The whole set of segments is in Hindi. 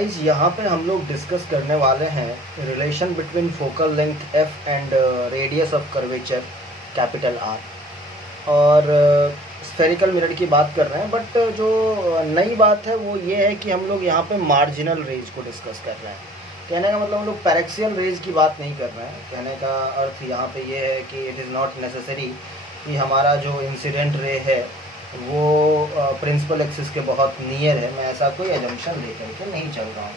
गाइस यहाँ पे हम लोग डिस्कस करने वाले हैं relation between focal length F and radius of curvature capital R. और स्फेरिकल मिरर की बात कर रहे हैं, बट जो नई बात है वो ये है कि हम लोग यहाँ पे मार्जिनल रेज को डिस्कस कर रहे हैं। कहने का मतलब हम लोग पैरेक्सियल रेज की बात नहीं कर रहे हैं। कहने का अर्थ यहाँ पे ये है कि इट इज़ नॉट नेसेसरी कि हमारा जो इंसिडेंट रे है वो प्रिंसिपल एक्सिस के बहुत नियर है। मैं ऐसा कोई एजम्पशन लेकर के नहीं चल रहा हूँ।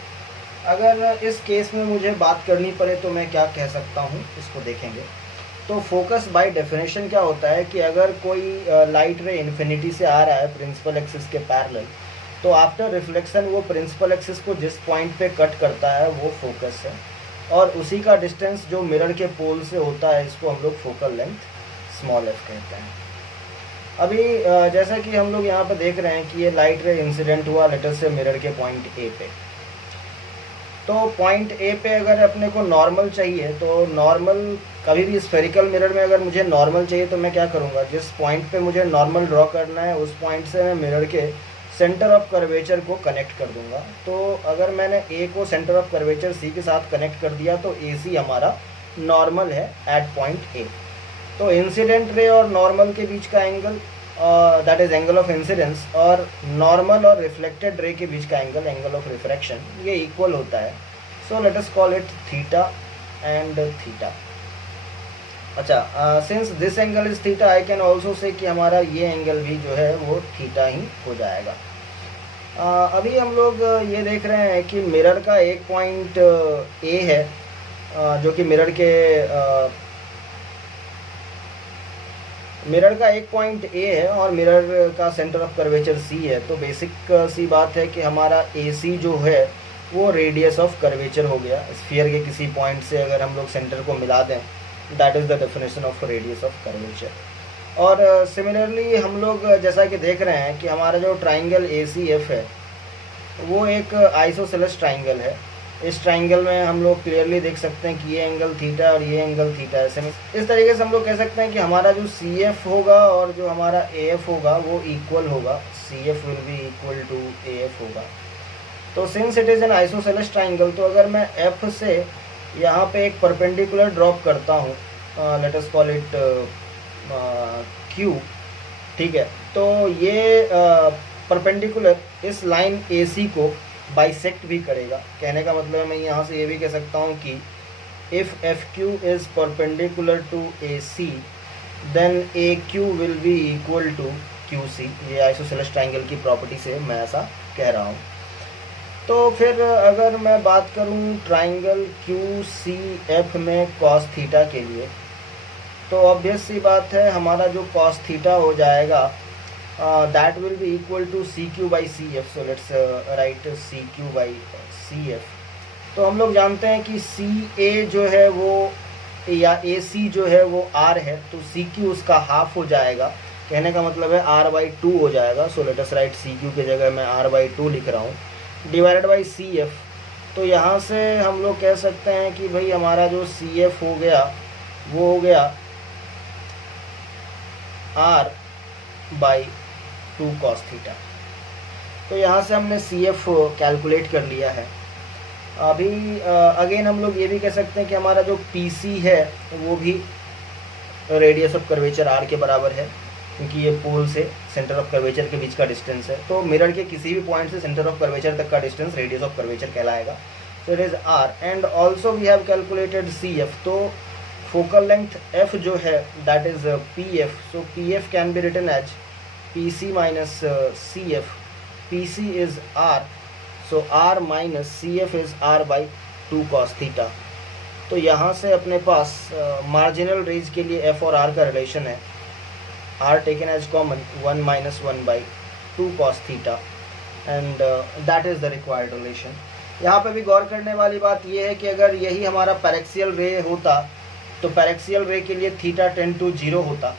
अगर इस केस में मुझे बात करनी पड़े तो मैं क्या कह सकता हूँ, इसको देखेंगे। तो फोकस बाय डेफिनेशन क्या होता है कि अगर कोई लाइट रे इन्फिनिटी से आ रहा है प्रिंसिपल एक्सिस के पैरेलल, तो आफ्टर रिफ्लेक्शन वो प्रिंसिपल एक्सिस को जिस पॉइंट पे कट करता है वो फोकस है, और उसी का डिस्टेंस जो मिरर के पोल से होता है इसको हम लोग फोकल लेंथ स्मॉल एफ कहते हैं। अभी जैसा कि हम लोग यहाँ पे देख रहे हैं कि ये लाइट रे इंसिडेंट हुआ लेटर से मिरर के पॉइंट ए पे। तो पॉइंट ए पे अगर अपने को नॉर्मल चाहिए तो नॉर्मल, कभी भी स्फेरिकल मिरर में अगर मुझे नॉर्मल चाहिए तो मैं क्या करूँगा, जिस पॉइंट पे मुझे नॉर्मल ड्रॉ करना है उस पॉइंट से मैं मिरर के सेंटर ऑफ कर्वेचर को कनेक्ट कर दूंगा। तो अगर मैंने ए को सेंटर ऑफ कर्वेचर सी के साथ कनेक्ट कर दिया तो ए सी हमारा नॉर्मल है एट पॉइंट ए। तो इंसिडेंट रे और नॉर्मल के बीच का angle that is angle of incidence, और नॉर्मल और रिफ्लेक्टेड रे के बीच का एंगल, एंगल ऑफ रिफ्रैक्शन, ये इक्वल होता है। So let us call it theta and theta. अच्छा, since this angle is theta I can also say कि हमारा ये एंगल भी जो है वो थीटा ही हो जाएगा। अभी हम लोग ये देख रहे हैं कि मिरर का एक पॉइंट ए है, जो कि मिरर का एक पॉइंट ए है और मिरर का सेंटर ऑफ कर्वेचर सी है। तो बेसिक सी बात है कि हमारा ए सी जो है वो रेडियस ऑफ कर्वेचर हो गया। स्फीयर के किसी पॉइंट से अगर हम लोग सेंटर को मिला दें, that is the definition of radius of curvature. और सिमिलरली हम लोग जैसा कि देख रहे हैं कि हमारा जो ट्राइंगल ए सी एफ है वो एक आइसोसेलेस ट्राइंगल है। इस ट्राइंगल में हम लोग क्लियरली देख सकते हैं कि ये एंगल थीटा और ये एंगल थीटा है। इस तरीके से हम लोग कह सकते हैं कि हमारा जो सी एफ होगा और जो हमारा ए एफ होगा वो इक्वल होगा। C F will be equal to A F होगा। तो since it is an isosceles triangle, तो अगर मैं एफ से यहाँ पे एक परपेंडिकुलर ड्रॉप करता हूँ, late us call it Q, ठीक है, तो ये परपेंडिकुलर इस लाइन ए सी को बाइसेक्ट भी करेगा। कहने का मतलब मैं यहाँ से ये भी कह सकता हूँ कि if F Q is perpendicular to A C then A Q will be equal to Q C. ये आइसोसेलेस ट्राइंगल की प्रॉपर्टी से मैं ऐसा कह रहा हूँ। तो फिर अगर मैं बात करूँ ट्राइंगल क्यू सी एफ में कॉस थीटा के लिए, तो ऑब्वियस सी बात है हमारा जो कॉस थीटा हो जाएगा that will be equal to CQ by CF. so let's write CQ by CF। तो हम लोग जानते हैं कि CA जो है वो या AC जो है वो R है, तो CQ उसका हाफ हो जाएगा। कहने का मतलब है R/2 हो जाएगा। सो लेट अस राइट CQ की जगह मैं R/2 लिख रहा हूँ, डिवाइडेड बाई CF। तो यहाँ से हम लोग कह सकते हैं कि भाई हमारा जो CF हो गया वो हो गया R/2 cos थीटा। तो यहाँ से हमने CF कैलकुलेट कर लिया है। अभी अगेन हम लोग ये भी कह सकते हैं कि हमारा जो PC है वो भी रेडियस ऑफ कर्वेचर R के बराबर है, क्योंकि ये पोल से सेंटर ऑफ कर्वेचर के बीच का डिस्टेंस है। तो मिरर के किसी भी पॉइंट से सेंटर ऑफ कर्वेचर तक का डिस्टेंस रेडियस ऑफ कर्वेचर कहलाएगा। So it is R and also we have calculated CF। तो फोकल लेंथ F जो है that is PF। So PF can be written as PC minus CF। PC is R, so R minus CF is R/2 cos theta. तो यहाँ से अपने पास मार्जिनल रेज के लिए F और R का रिलेशन है R taken as common 1 minus 1/2 cos theta, and that is the required relation। यहाँ पे भी गौर करने वाली बात ये है कि अगर यही हमारा पैरेक्सियल रे होता तो पैरेक्सियल रे के लिए थीटा टेंड टू 0 होता,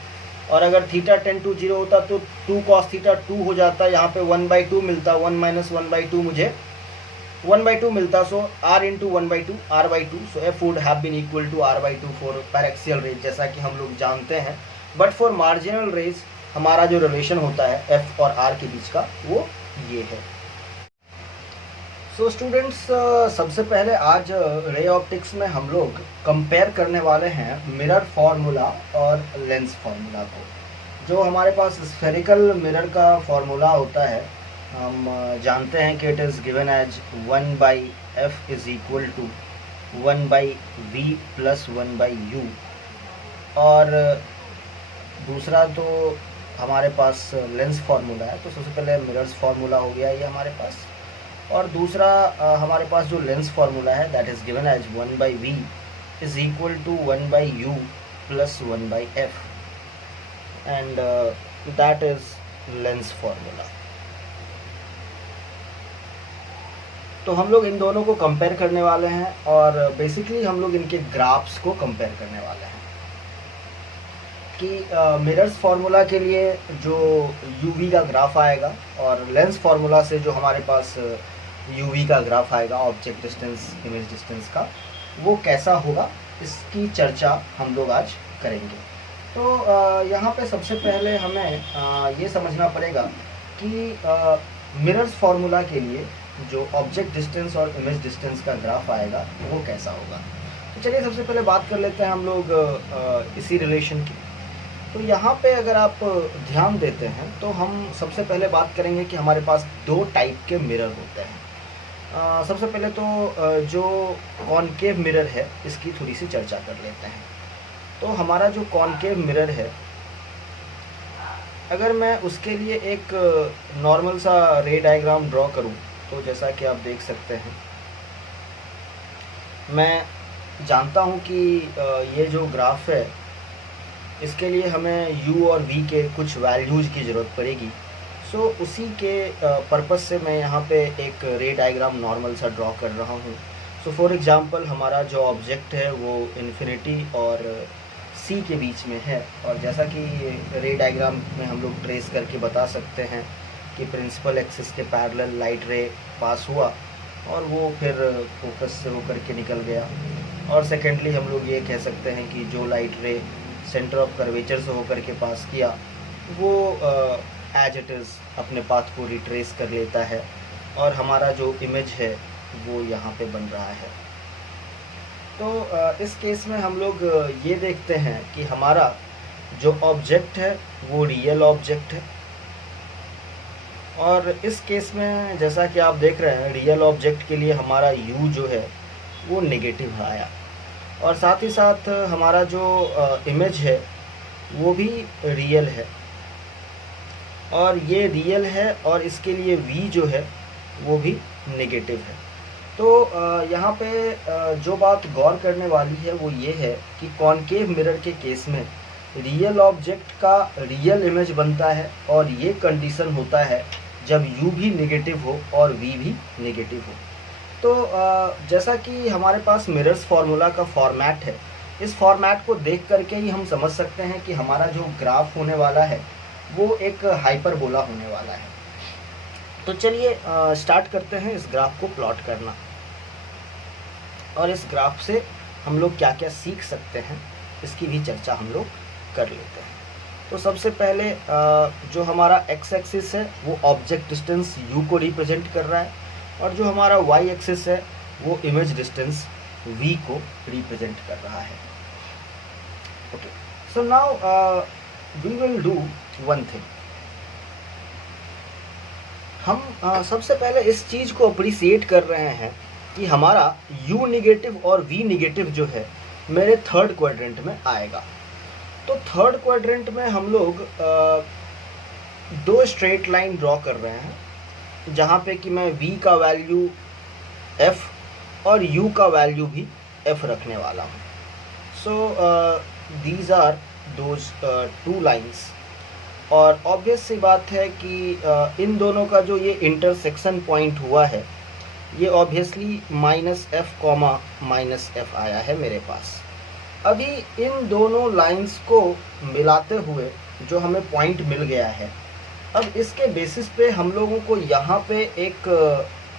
और अगर थीटा टेंड टू 0 होता तो 2 cos थीटा 2 हो जाता। यहाँ पे 1/2 मिलता, 1 minus 1/2 मुझे 1/2 मिलता। So R into 1/2 R/2। सो F would have been equal to R/2 for paraxial rays, जैसा कि हम लोग जानते हैं। बट फॉर मार्जिनल रेज हमारा जो रिलेशन होता है F और R के बीच का वो ये है। सो स्टूडेंट्स, सबसे पहले आज रे ऑप्टिक्स में हम लोग कंपेयर करने वाले हैं मिरर फार्मूला और लेंस फार्मूला को। जो हमारे पास स्फेरिकल मिरर का फार्मूला होता है, हम जानते हैं कि it is given as 1/f is equal to 1/v plus 1/u। और दूसरा तो हमारे पास लेंस फार्मूला है, तो सबसे पहले मिरर्स फार्मूला हो गया ये हमारे पास। और दूसरा हमारे पास जो लेंस फार्मूला है that is given as 1/v is equal to 1/u plus 1/f, and that is lens formula. तो हम लोग इन दोनों को कंपेयर करने वाले हैं और बेसिकली हम लोग इनके ग्राफ्स को कंपेयर करने वाले हैं कि मिरर्स फार्मूला के लिए जो यूवी का ग्राफ आएगा और लेंस फार्मूला से जो हमारे पास यूवी का ग्राफ आएगा, ऑब्जेक्ट डिस्टेंस इमेज डिस्टेंस का, वो कैसा होगा, इसकी चर्चा हम लोग आज करेंगे। तो यहाँ पे सबसे पहले हमें ये समझना पड़ेगा कि मिरर्स फार्मूला के लिए जो ऑब्जेक्ट डिस्टेंस और इमेज डिस्टेंस का ग्राफ आएगा वो कैसा होगा। तो चलिए सबसे पहले बात कर लेते हैं हम लोग इसी रिलेशन की। तो यहाँ पे अगर आप ध्यान देते हैं तो हम सबसे पहले बात करेंगे कि हमारे पास दो टाइप के मिरर होते हैं। सबसे पहले तो जो कॉनकेव मिरर है इसकी थोड़ी सी चर्चा कर लेते हैं। तो हमारा जो कॉनकेव मिरर है, अगर मैं उसके लिए एक नॉर्मल सा रे डायग्राम ड्रॉ करूं, तो जैसा कि आप देख सकते हैं, मैं जानता हूं कि ये जो ग्राफ है इसके लिए हमें u और v के कुछ वैल्यूज़ की ज़रूरत पड़ेगी। सो उसी के पर्पस से मैं यहाँ पे एक रे डायग्राम नॉर्मल सा ड्रॉ कर रहा हूँ। सो फॉर एग्जांपल हमारा जो ऑब्जेक्ट है वो इन्फिनिटी और c के बीच में है, और जैसा कि रे डायग्राम में हम लोग ट्रेस करके बता सकते हैं कि प्रिंसिपल एक्सिस के पैरेलल लाइट रे पास हुआ और वो फिर फोकस से होकर के निकल गया। और सेकेंडली हम लोग ये कह सकते हैं कि जो लाइट रे सेंटर ऑफ कर्वेचर से होकर के पास किया वो एज इट इज़ अपने पाथ को रिट्रेस कर लेता है और हमारा जो इमेज है वो यहाँ पे बन रहा है। तो इस केस में हम लोग ये देखते हैं कि हमारा जो ऑब्जेक्ट है वो रियल ऑब्जेक्ट है, और इस केस में जैसा कि आप देख रहे हैं रियल ऑब्जेक्ट के लिए हमारा u जो है वो नेगेटिव आया, और साथ ही साथ हमारा जो इमेज है वो भी रियल है, और ये रियल है और इसके लिए v जो है वो भी नेगेटिव है। तो यहाँ पे जो बात गौर करने वाली है वो ये है कि कॉनकेव मिरर के केस में रियल ऑब्जेक्ट का रियल इमेज बनता है, और ये कंडीशन होता है जब u भी नेगेटिव हो और v भी नेगेटिव हो। तो जैसा कि हमारे पास मिरर्स फार्मूला का फॉर्मेट है, इस फॉर्मेट को देख करके ही हम समझ सकते हैं कि हमारा जो ग्राफ होने वाला है वो एक हाइपरबोला होने वाला है। तो चलिए स्टार्ट करते हैं इस ग्राफ को प्लॉट करना, और इस ग्राफ से हम लोग क्या क्या सीख सकते हैं इसकी भी चर्चा हम लोग कर लेते हैं। तो सबसे पहले जो हमारा एक्स एक्सिस है वो ऑब्जेक्ट डिस्टेंस u को रिप्रेजेंट कर रहा है, और जो हमारा y एक्सिस है वो इमेज डिस्टेंस v को रिप्रेजेंट कर रहा है। Okay, so now we will do one thing. हम सबसे पहले इस चीज़ को अप्रिसिएट कर रहे हैं कि हमारा u निगेटिव और v निगेटिव जो है मेरे थर्ड क्वाड्रेंट में आएगा। तो थर्ड क्वाड्रेंट में हम लोग दो स्ट्रेट लाइन ड्रॉ कर रहे हैं, जहाँ पे कि मैं v का वैल्यू f और u का वैल्यू भी f रखने वाला हूँ। So these are those two lines, और ऑब्वियस सी बात है कि इन दोनों का जो ये इंटरसेक्शन पॉइंट हुआ है ये ऑब्वियसली -f, -f आया है मेरे पास। अभी इन दोनों लाइंस को मिलाते हुए जो हमें पॉइंट मिल गया है, अब इसके बेसिस पे हम लोगों को यहाँ पे एक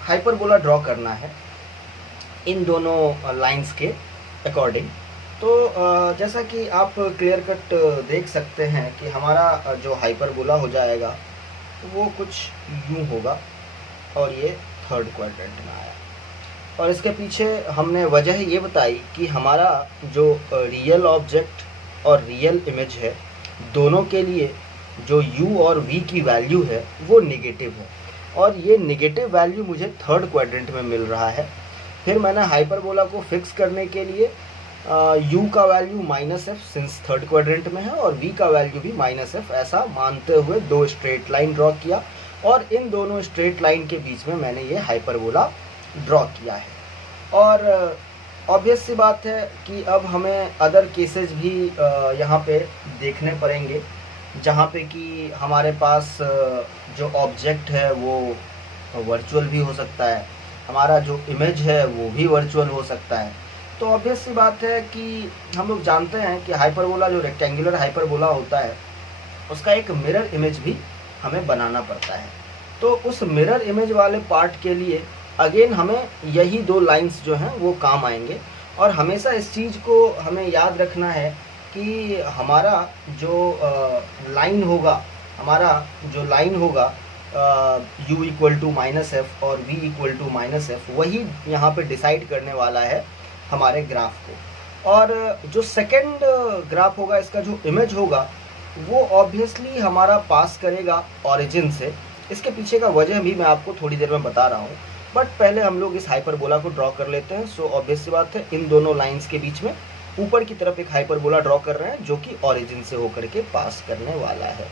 हाइपरबोला ड्रॉ करना है इन दोनों लाइंस के अकॉर्डिंग। तो जैसा कि आप क्लियर कट देख सकते हैं कि हमारा जो हाइपरबोला हो जाएगा वो कुछ यूँ होगा, और ये थर्ड क्वाड्रेंट में आया। और इसके पीछे हमने वजह ये बताई कि हमारा जो रियल ऑब्जेक्ट और रियल इमेज है, दोनों के लिए जो u और v की वैल्यू है वो निगेटिव है, और ये निगेटिव वैल्यू मुझे थर्ड क्वाड्रेंट में मिल रहा है। फिर मैंने हाइपरबोला को फिक्स करने के लिए u का value -f since third quadrant में है और v का वैल्यू भी -f ऐसा मानते हुए दो स्ट्रेट लाइन ड्रॉ किया, और इन दोनों स्ट्रेट लाइन के बीच में मैंने ये हाइपरबोला ड्रॉ किया है। और ऑब्वियस सी बात है कि अब हमें अदर केसेस भी यहाँ पे देखने पड़ेंगे, जहाँ पे कि हमारे पास जो ऑब्जेक्ट है वो वर्चुअल भी हो सकता है, हमारा जो इमेज है वो भी वर्चुअल हो सकता है। तो ऑब्वियस सी बात है कि हम लोग जानते हैं कि हाइपरबोला जो रेक्टेंगुलर हाइपरबोला होता है उसका एक मिरर इमेज भी हमें बनाना पड़ता है। तो उस मिरर इमेज वाले पार्ट के लिए अगेन हमें यही दो लाइंस जो हैं वो काम आएंगे। और हमेशा इस चीज़ को हमें याद रखना है कि हमारा जो लाइन होगा u इक्वल टू -f और v इक्वल टू -f, वही यहाँ पे डिसाइड करने वाला है हमारे ग्राफ को। और जो सेकंड ग्राफ होगा, इसका जो इमेज होगा वो ऑब्वियसली हमारा पास करेगा ओरिजिन से। इसके पीछे का वजह भी मैं आपको थोड़ी देर में बता रहा हूँ, बट पहले हम लोग इस हाइपरबोला को ड्रॉ कर लेते हैं। सो ऑब्वियस सी बात है, इन दोनों लाइंस के बीच में ऊपर की तरफ एक हाइपरबोला ड्रॉ कर रहे हैं जो कि ओरिजिन से होकर के पास करने वाला है।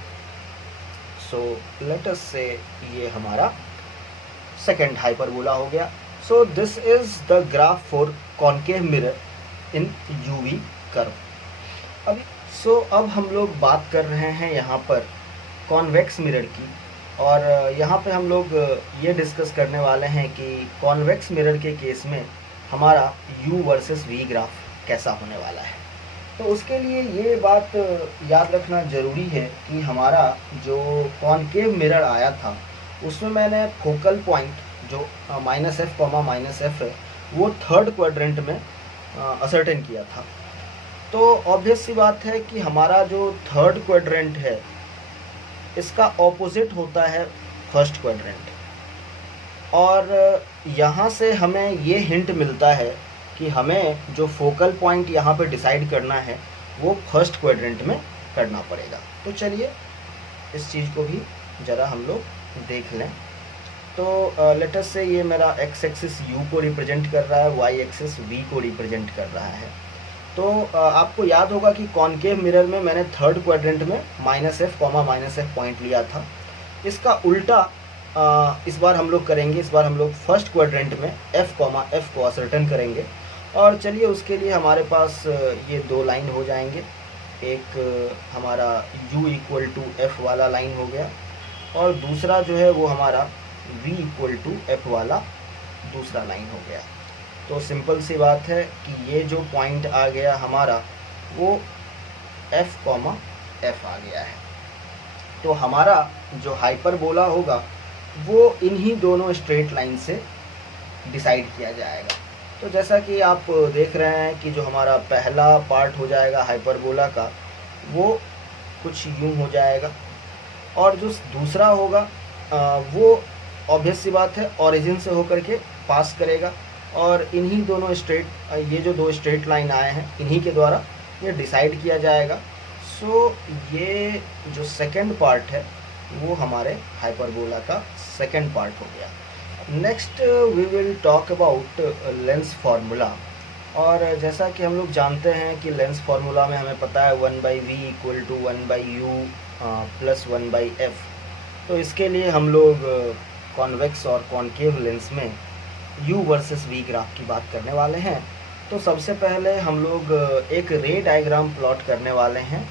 सो लेट अस से ये हमारा सेकंड हाइपरबोला हो गया। So this is the graph for concave mirror in UV curve. अब हम लोग बात कर रहे हैं यहाँ पर कॉन्वेक्स मिरर की, और यहाँ पे हम लोग ये डिस्कस करने वाले हैं कि कॉन्वेक्स मिरर के केस में हमारा u वर्सेस v ग्राफ कैसा होने वाला है। तो उसके लिए ये बात याद रखना ज़रूरी है कि हमारा जो कॉनकेव मिरर आया था उसमें मैंने फोकल पॉइंट जो -f है वो थर्ड क्वाड्रेंट में असर्टेन किया था। तो ऑब्वियस सी बात है कि हमारा जो थर्ड क्वाड्रेंट है इसका ऑपोजिट होता है फर्स्ट क्वाड्रेंट, और यहाँ से हमें ये हिंट मिलता है कि हमें जो फोकल पॉइंट यहाँ पे डिसाइड करना है वो फर्स्ट क्वाड्रेंट में करना पड़ेगा। तो चलिए इस चीज़ को भी ज़रा हम लोग देख लें। तो लेट अस से ये मेरा x एक्सिस u को रिप्रेजेंट कर रहा है, y एक्सिस v को रिप्रेजेंट कर रहा है। तो आपको याद होगा कि कॉनकेव मिरर में मैंने थर्ड क्वाड्रेंट में -f पॉइंट लिया था। इसका उल्टा इस बार हम लोग करेंगे। इस बार हम लोग फर्स्ट क्वाड्रेंट में f को असर्टेन करेंगे। और चलिए उसके लिए हमारे पास ये दो लाइन हो जाएंगे। एक हमारा u इक्वल टू f वाला लाइन हो गया, और दूसरा जो है वो हमारा v इक्वल टू f वाला दूसरा लाइन हो गया। तो सिंपल सी बात है कि ये जो पॉइंट आ गया हमारा वो f आ गया है। तो हमारा जो हाइपरबोला होगा वो इन्हीं दोनों स्ट्रेट लाइन से डिसाइड किया जाएगा। तो जैसा कि आप देख रहे हैं कि जो हमारा पहला पार्ट हो जाएगा हाइपरबोला का वो कुछ यूं हो जाएगा, और जो दूसरा होगा वो ऑब्वियस सी बात है ओरिजिन से होकर के पास करेगा, और इन्हीं दोनों ये जो दो स्ट्रेट लाइन आए हैं इन्हीं के द्वारा ये डिसाइड किया जाएगा। सो ये जो सेकंड पार्ट है वो हमारे हाइपरबोला का सेकंड पार्ट हो गया। Next we will talk about lens formula. और जैसा कि हम लोग जानते हैं कि लेंस फार्मूला में हमें पता है 1/v equal to 1/u plus 1/f। तो इसके लिए हम लोग कॉन्वेक्स और कॉनकेव लेंस में u वर्सेस v ग्राफ की बात करने वाले हैं। तो सबसे पहले हम लोग एक रे डायग्राम प्लॉट करने वाले हैं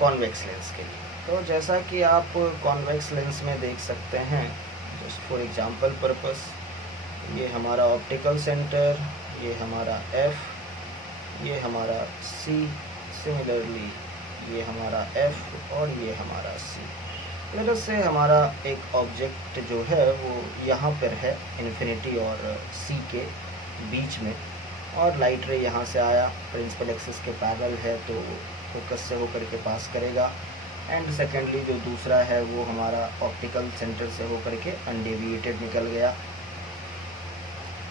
कॉन्वेक्स लेंस के लिए। तो जैसा कि आप कॉन्वेक्स लेंस में देख सकते हैं, जस्ट फॉर एग्जांपल पर्पस, ये हमारा ऑप्टिकल सेंटर, ये हमारा f, ये हमारा c, सिमिलरली ये हमारा f और ये हमारा c। लेट अस से हमारा एक ऑब्जेक्ट जो है वो यहाँ पर है इन्फिनिटी और c के बीच में, और लाइट रे यहाँ से आया, प्रिंसिपल एक्सिस के पैरेलल है तो फोकस से होकर के पास करेगा। एंड सेकेंडली जो दूसरा है वो हमारा ऑप्टिकल सेंटर से होकर के अनडेविएटेड निकल गया,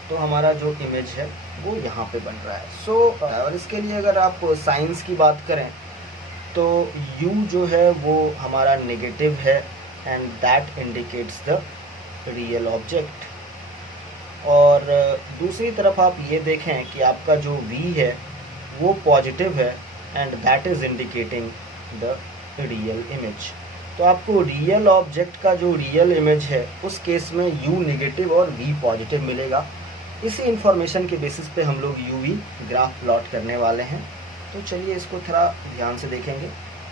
तो हमारा जो इमेज है वो यहाँ पे बन रहा है। और इसके लिए अगर आप साइंस की बात करें तो U जो है वो हमारा नेगेटिव है and that indicates the real object. और दूसरी तरफ आप ये देखें कि आपका जो V है वो पॉजिटिव है and that is indicating the real image. तो आपको रियल ऑब्जेक्ट का जो रियल इमेज है उस केस में U नेगेटिव और V पॉजिटिव मिलेगा। इसी इंफॉर्मेशन के बेसिस पे हम लोग UV ग्राफ प्लॉट करने वाले हैं। तो चलिए इसको थोड़ा ध्यान से देखेंगे।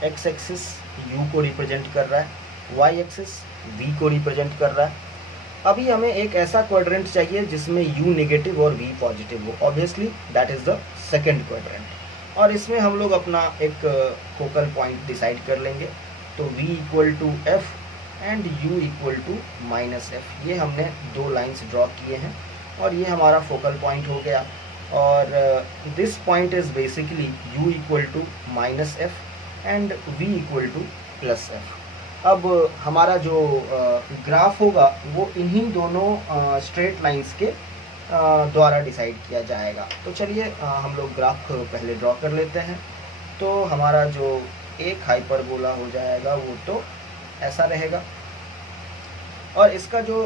एक्स एक्सिस U को रिप्रेजेंट कर रहा है, वाई एक्सिस V को रिप्रेजेंट कर रहा है। अभी हमें एक ऐसा क्वाड्रेंट चाहिए जिसमें U नेगेटिव और V पॉजिटिव हो। Obviously that is the second quadrant, और इसमें हम लोग अपना एक फोकल पॉइंट डिसाइड कर लेंगे। तो V equal to F and U equal to -F, ये हमने दो लाइंस ड्रॉ किए हैं और ये हमारा फोकल पॉइंट हो गया। और this point is basically U equal to -F and V equal to +F। अब हमारा जो ग्राफ होगा वो इन्हीं दोनों स्ट्रेट लाइंस के द्वारा डिसाइड किया जाएगा। तो चलिए हम लोग ग्राफ पहले ड्रॉ कर लेते हैं। तो हमारा जो एक हाइपरबोला हो जाएगा वो तो ऐसा रहेगा, और इसका जो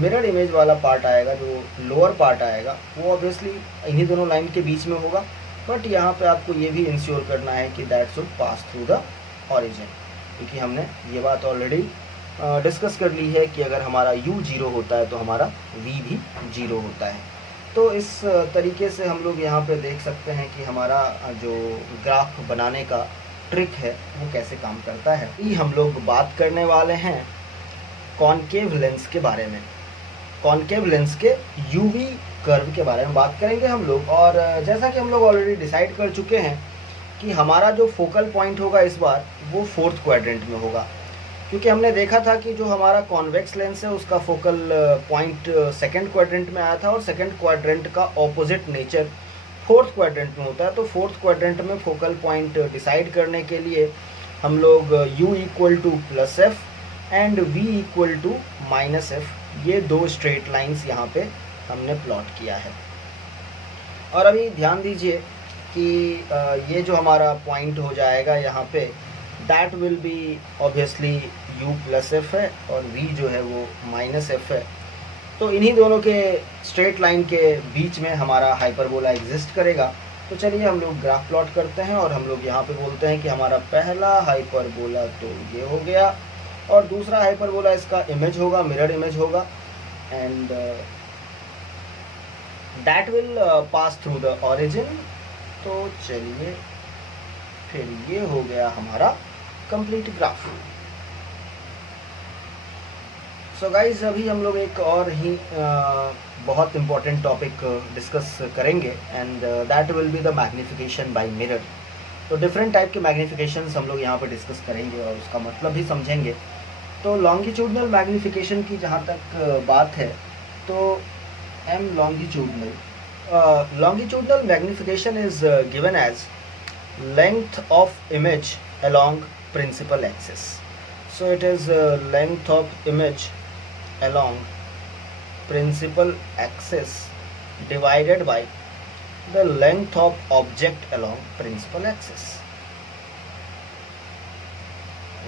मिरर इमेज वाला पार्ट आएगा, जो लोअर पार्ट आएगा, वो ऑब्वियसली इन्हीं दोनों लाइन के बीच में होगा। बट यहाँ पे आपको ये भी इंश्योर करना है कि that should pass through the origin, क्योंकि हमने ये बात ऑलरेडी डिस्कस कर ली है कि अगर हमारा U 0 होता है तो हमारा V भी 0 होता है। तो इस तरीके से हम लोग यहाँ पे देख सकते हैं कि हमारा जो ग्राफ बनाने का ट्रिक है वो कैसे काम करता है। ये हम लोग बात करने वाले हैं कॉनकेव लेंस के बारे में। कॉनकेव लेंस के UV कर्व के बारे में बात करेंगे हम लोग। और जैसा कि हम लोग ऑलरेडी डिसाइड कर चुके हैं कि हमारा जो फोकल पॉइंट होगा इस बार वो फोर्थ क्वाड्रेंट में होगा, क्योंकि हमने देखा था कि जो हमारा कॉन्वेक्स लेंस है उसका फोकल पॉइंट सेकंड क्वाड्रेंट में आया था, और सेकंड क्वाड्रेंट का ऑपोजिट नेचर फोर्थ क्वाड्रेंट में होता है। तो फोर्थ क्वाड्रेंट में फोकल पॉइंट डिसाइड करने के लिए हम लोग U equal to +F and V equal to -F, ये दो स्ट्रेट लाइंस यहाँ पे हमने प्लॉट किया है। और अभी ध्यान दीजिए कि ये जो हमारा पॉइंट हो जाएगा यहाँ पे, that will B obviously U +F है और V जो है वो -F है। तो इन्हीं दोनों के स्ट्रेट लाइन के बीच में हमारा हाइपरबोला एग्जिस्ट करेगा। तो चलिए हम लोग ग्राफ प्लॉट करते हैं, और हम लोग यहाँ पे बोलते हैं कि हमारा पहला हाइपरबोला तो ये हो गया, और दूसरा हाइपरबोला इसका इमेज होगा, मिरर इमेज होगा, and that will pass through the origin. तो चलिए फिर ये हो गया हमारा कंप्लीट ग्राफ। सो गाइज, अभी हम लोग एक और ही बहुत इम्पोर्टेंट टॉपिक डिस्कस करेंगे, and that will be the magnification by mirror. तो डिफरेंट टाइप के मैग्निफिकेशंस हम लोग यहाँ पे डिस्कस करेंगे और उसका मतलब भी समझेंगे। तो लॉन्गिट्यूडनल मैग्निफिकेशन की जहाँ तक बात है, तो M longitudinal magnification is given as length of image along principal axis. So it is length of image along principal axis divided by the length of object along principal axis.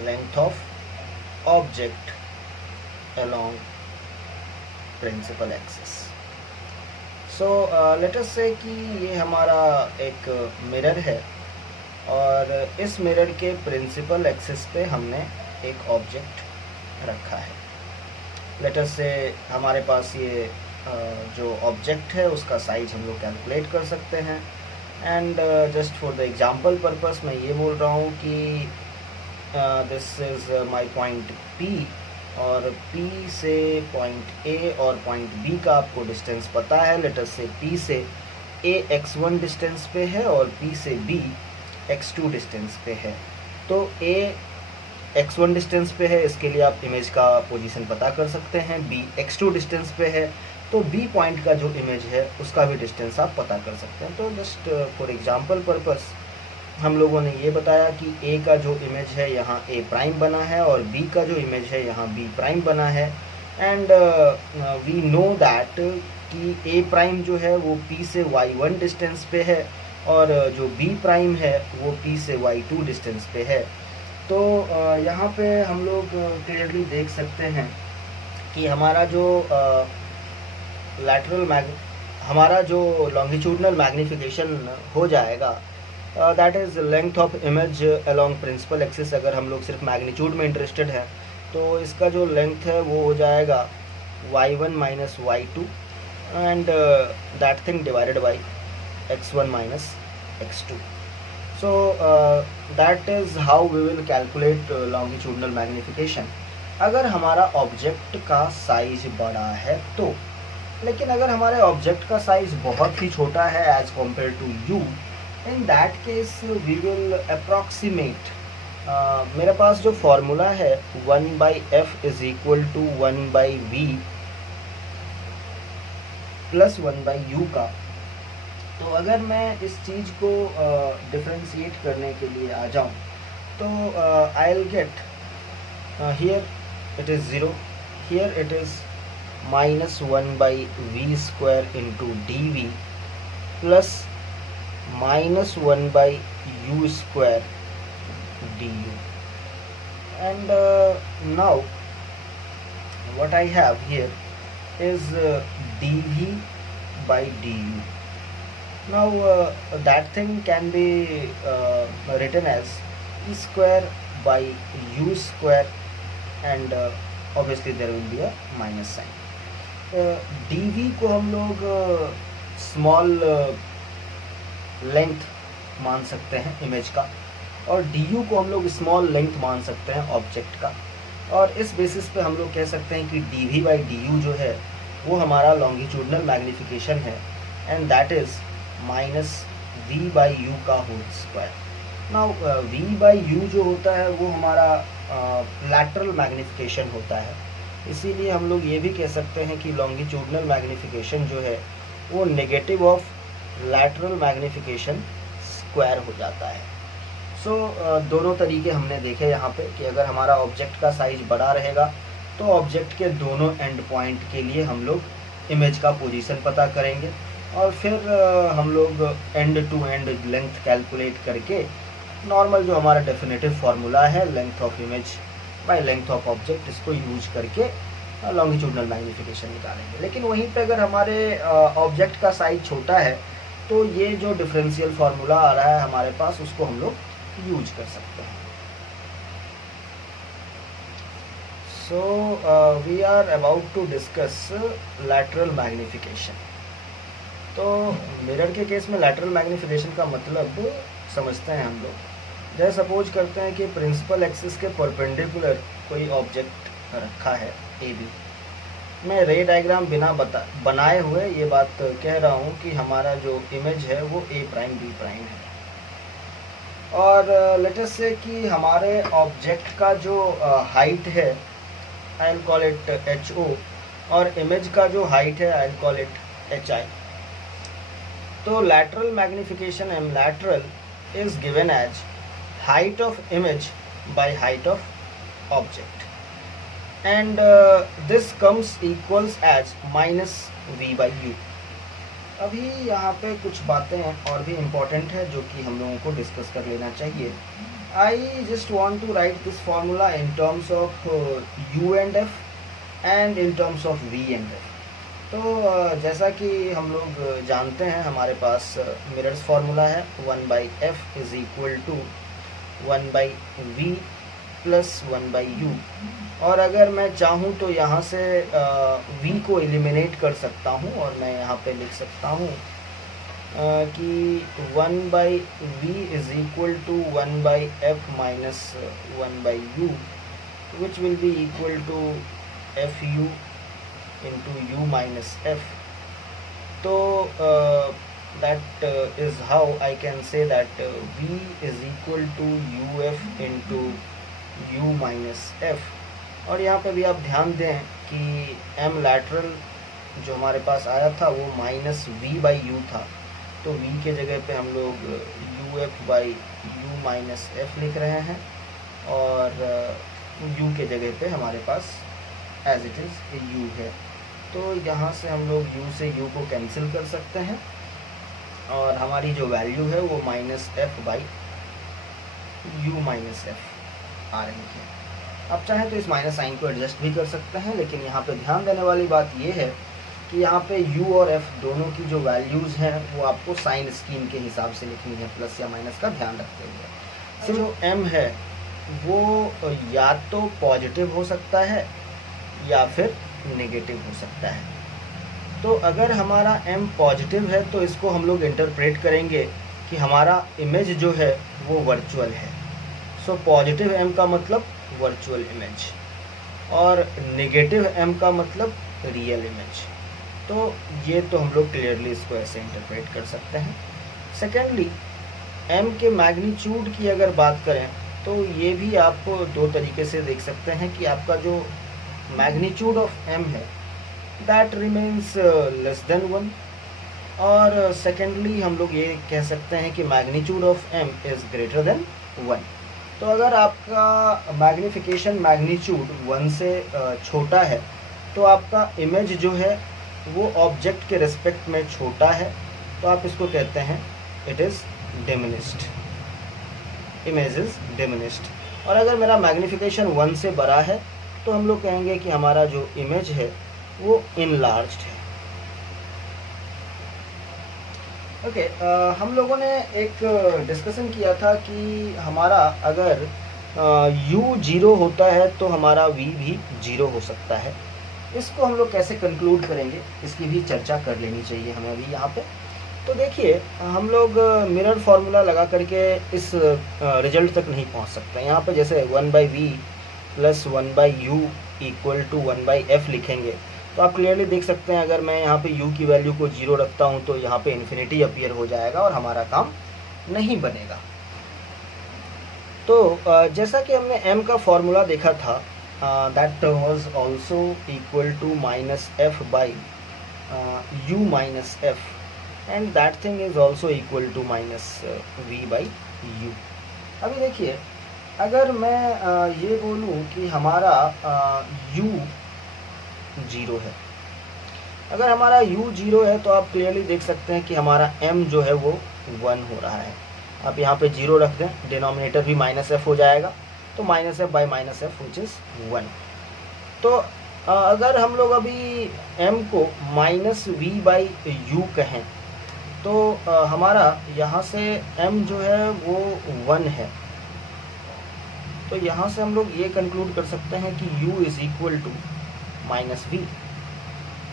Length of object along principal axis. So let अस से कि ये हमारा एक मिरर है, और इस मिरर के प्रिंसिपल एक्सिस पे हमने एक ऑब्जेक्ट रखा है। लेट अस से हमारे पास ये जो ऑब्जेक्ट है उसका साइज हम लोग कैलकुलेट कर सकते हैं। And just for the example purpose मैं ये बोल रहा हूँ कि this is my point P, और P से पॉइंट A और पॉइंट B का आपको डिस्टेंस पता है। लेटर से P से A x1 डिस्टेंस पे है और P से B x2 डिस्टेंस पे है। तो A x1 डिस्टेंस पे है, इसके लिए आप इमेज का पोजीशन पता कर सकते हैं। B x2 डिस्टेंस पे है, तो B पॉइंट का जो इमेज है उसका भी डिस्टेंस आप पता कर सकते हैं। तो जस्ट फॉर एग्जांपल पर्पस हम लोगों ने ये बताया कि ए का जो इमेज है यहाँ ए प्राइम बना है और बी का जो इमेज है यहाँ बी प्राइम बना है। एंड वी नो दैट कि ए प्राइम जो है वो पी से y1 डिस्टेंस पे है और जो बी प्राइम है वो पी से y2 डिस्टेंस पे है। तो यहाँ पे हम लोग क्लियरली देख सकते हैं कि हमारा जो हमारा जो लॉन्गिट्यूडनल मैग्नीफिकेशन हो जाएगा that is length of image along principal axis. अगर हम लोग सिर्फ मैग्नीट्यूड में इंटरेस्टेड हैं तो इसका जो लेंथ है वो हो जाएगा y1 minus y2 and that thing divided by x1 minus x2। So that is how we will calculate longitudinal magnification अगर हमारा ऑब्जेक्ट का साइज बड़ा है तो। लेकिन अगर हमारे ऑब्जेक्ट का साइज बहुत ही छोटा है as compare to u, in that case we will approximate. मेरे पास जो फॉर्मूला है 1/f is equal to 1/v plus 1/u का, तो अगर मैं इस चीज़ को डिफ्रेंशिएट करने के लिए आ जाऊँ तो I will get here it is 0, here it is -1/v square into dv plus -1/u square du। And now what I have here is dv by du। Now that thing can be written as e square by u square and obviously there will be a minus sign। dv को हम लोग स्मॉल लेंथ मान सकते हैं इमेज का और du को हम लोग स्मॉल लेंथ मान सकते हैं ऑब्जेक्ट का। और इस बेसिस पे हम लोग कह सकते हैं कि dv by du जो है वो हमारा लॉन्गिट्यूडनल मैग्नीफिकेशन है एंड दैट इज़ -v/u का होल स्क्वायर। नाउ v/u जो होता है वो हमारा लैटरल मैग्नीफिकेशन होता है, इसीलिए हम लोग ये भी कह सकते हैं कि लॉन्गिट्यूडनल मैग्नीफिकेशन जो है वो negative of lateral magnification square हो जाता है। सो दोनों तरीके हमने देखे यहाँ पे कि अगर हमारा ऑब्जेक्ट का साइज बड़ा रहेगा तो ऑब्जेक्ट के दोनों एंड पॉइंट के लिए हम लोग इमेज का पोजीशन पता करेंगे और फिर हम लोग end to end length calculate करके नॉर्मल जो हमारा डेफिनेटिव फार्मूला है length of image by length of object, इसको यूज करके लॉन्गिट्यूडनल मैग्नीफिकेशन निकालेंगे। लेकिन वहीं पे अगर हमारे ऑब्जेक्ट का साइज छोटा है तो ये जो डिफरेंशियल फार्मूला आ रहा है हमारे पास उसको हम लोग यूज कर सकते हैं। So we are about to discuss lateral magnification. तो मिरर के केस में लैटरल मैग्नीफिकेशन का मतलब समझते हैं हम लोग। जैसे सपोज करते हैं कि प्रिंसिपल एक्सिस के परपेंडिकुलर कोई ऑब्जेक्ट रखा है ए बी। मैं रे डायग्राम बिना बनाए हुए ये बात कह रहा हूँ कि हमारा जो इमेज है वो ए प्राइम बी प्राइम है और लेट अस से कि हमारे ऑब्जेक्ट का जो हाइट है I will call it HO और इमेज का जो हाइट है I will call it HI। तो lateral magnification M lateral is given as height of image by height of object and this comes equals as -v/u। अभी यहाँ पे कुछ बातें और भी इम्पोर्टेंट है जो कि हम लोगों को डिस्कस कर लेना चाहिए। I just want to write this formula in terms of u and f and in terms of v and f। तो जैसा कि हम लोग जानते हैं हमारे पास मिरर्स फार्मूला है 1/f is equal to 1/v plus 1/u और अगर मैं चाहूँ तो यहाँ से v को एलिमिनेट कर सकता हूँ और मैं यहाँ पे लिख सकता हूँ कि 1/v is equal to 1/f minus 1/u which will be equal to fu into u minus f। तो that is how I can say that v is equal to uf into u minus f। और यहाँ पे भी आप ध्यान दें कि m lateral जो हमारे पास आया था वो -v/u था, तो तो v के जगह पे हम लोग U F by U minus F लिख रहे हैं, और u के जगह पे हमारे पास एज इट इज़ u है। तो यहाँ से हम लोग u से u को कैंसिल कर सकते हैं, और हमारी जो वैल्यू है वो minus F by U minus F आ रही है। आप चाहें तो इस माइनस साइन को एडजस्ट भी कर सकते हैं, लेकिन यहाँ पे ध्यान देने वाली बात ये है कि यहाँ पे u और f दोनों की जो वैल्यूज़ हैं वो आपको साइन स्कीम के हिसाब से लिखनी है, प्लस या माइनस का ध्यान रखते हुए। जो m है वो या तो पॉजिटिव हो सकता है या फिर नेगेटिव हो सकता है। तो अगर हमारा m पॉजिटिव है तो इसको हम लोग इंटरप्रेट करेंगे कि हमारा इमेज जो है वो वर्चुअल है। सो पॉजिटिव m का मतलब वर्चुअल इमेज, और नेगेटिव m का मतलब रियल इमेज। तो ये तो हम लोग क्लियरली इसको ऐसे इंटरप्रेट कर सकते हैं। सेकेंडली, m के मैग्नीट्यूड की अगर बात करें तो ये भी आप दो तरीके से देख सकते हैं कि आपका जो मैग्नीट्यूड ऑफ m है दैट रिमेन्स लेस देन 1, और सेकेंडली हम लोग ये कह सकते हैं कि magnitude of m is greater than 1। तो अगर आपका मैग्निफिकेशन मैग्नीट्यूड 1 से छोटा है तो आपका इमेज जो है वो ऑब्जेक्ट के रिस्पेक्ट में छोटा है, तो आप इसको कहते हैं it is diminished, image is diminished. और अगर मेरा मैग्निफिकेशन 1 से बड़ा है तो हम लोग कहेंगे कि हमारा जो इमेज है वो इनलार्ज्ड है। ओके, हम लोगों ने एक डिस्कशन किया था कि हमारा अगर u 0 होता है तो हमारा v भी 0 हो सकता है। इसको हम लोग कैसे कंक्लूड करेंगे इसकी भी चर्चा कर लेनी चाहिए हमें अभी यहाँ पे। तो देखिए, हम लोग मिरर फार्मूला लगा करके इस रिजल्ट तक नहीं पहुँच सकते। यहाँ पे जैसे 1/v plus 1/u equal to 1/f लिखेंगे तो आप क्लियरली देख सकते हैं अगर मैं यहाँ पे u की वैल्यू को 0 रखता हूँ तो यहाँ पे इन्फिनिटी अपीयर हो जाएगा और हमारा काम नहीं बनेगा। तो जैसा कि हमने m का फॉर्मूला देखा था, that was also equal to minus F by u minus F, and that thing is also equal to minus v by u। अभी देखिए, अगर मैं ये बोलूँ कि हमारा u 0 है, अगर हमारा u 0 है तो आप क्लियरली देख सकते हैं कि हमारा m जो है वो 1 हो रहा है। आप यहाँ पे 0 रख दें, डिनोमिनेटर भी माइनस एफ हो जाएगा, तो minus F by minus F which is 1। तो अगर हम लोग अभी m को माइनस v बाई यू कहें तो हमारा यहाँ से m जो है वो 1 है। तो यहाँ से हम लोग ये कंक्लूड कर सकते हैं कि u is equal to minus v,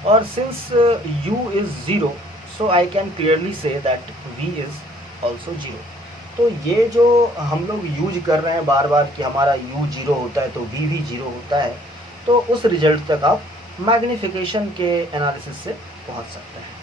और since u is 0 so I can clearly see that v is also 0। तो ये जो हम लोग यूज कर रहे हैं बार बार कि हमारा u 0 होता है तो v भी 0 होता है, तो उस रिजल्ट तक आप मैग्निफिकेशन के एनालिसिस से पहुंच सकते हैं।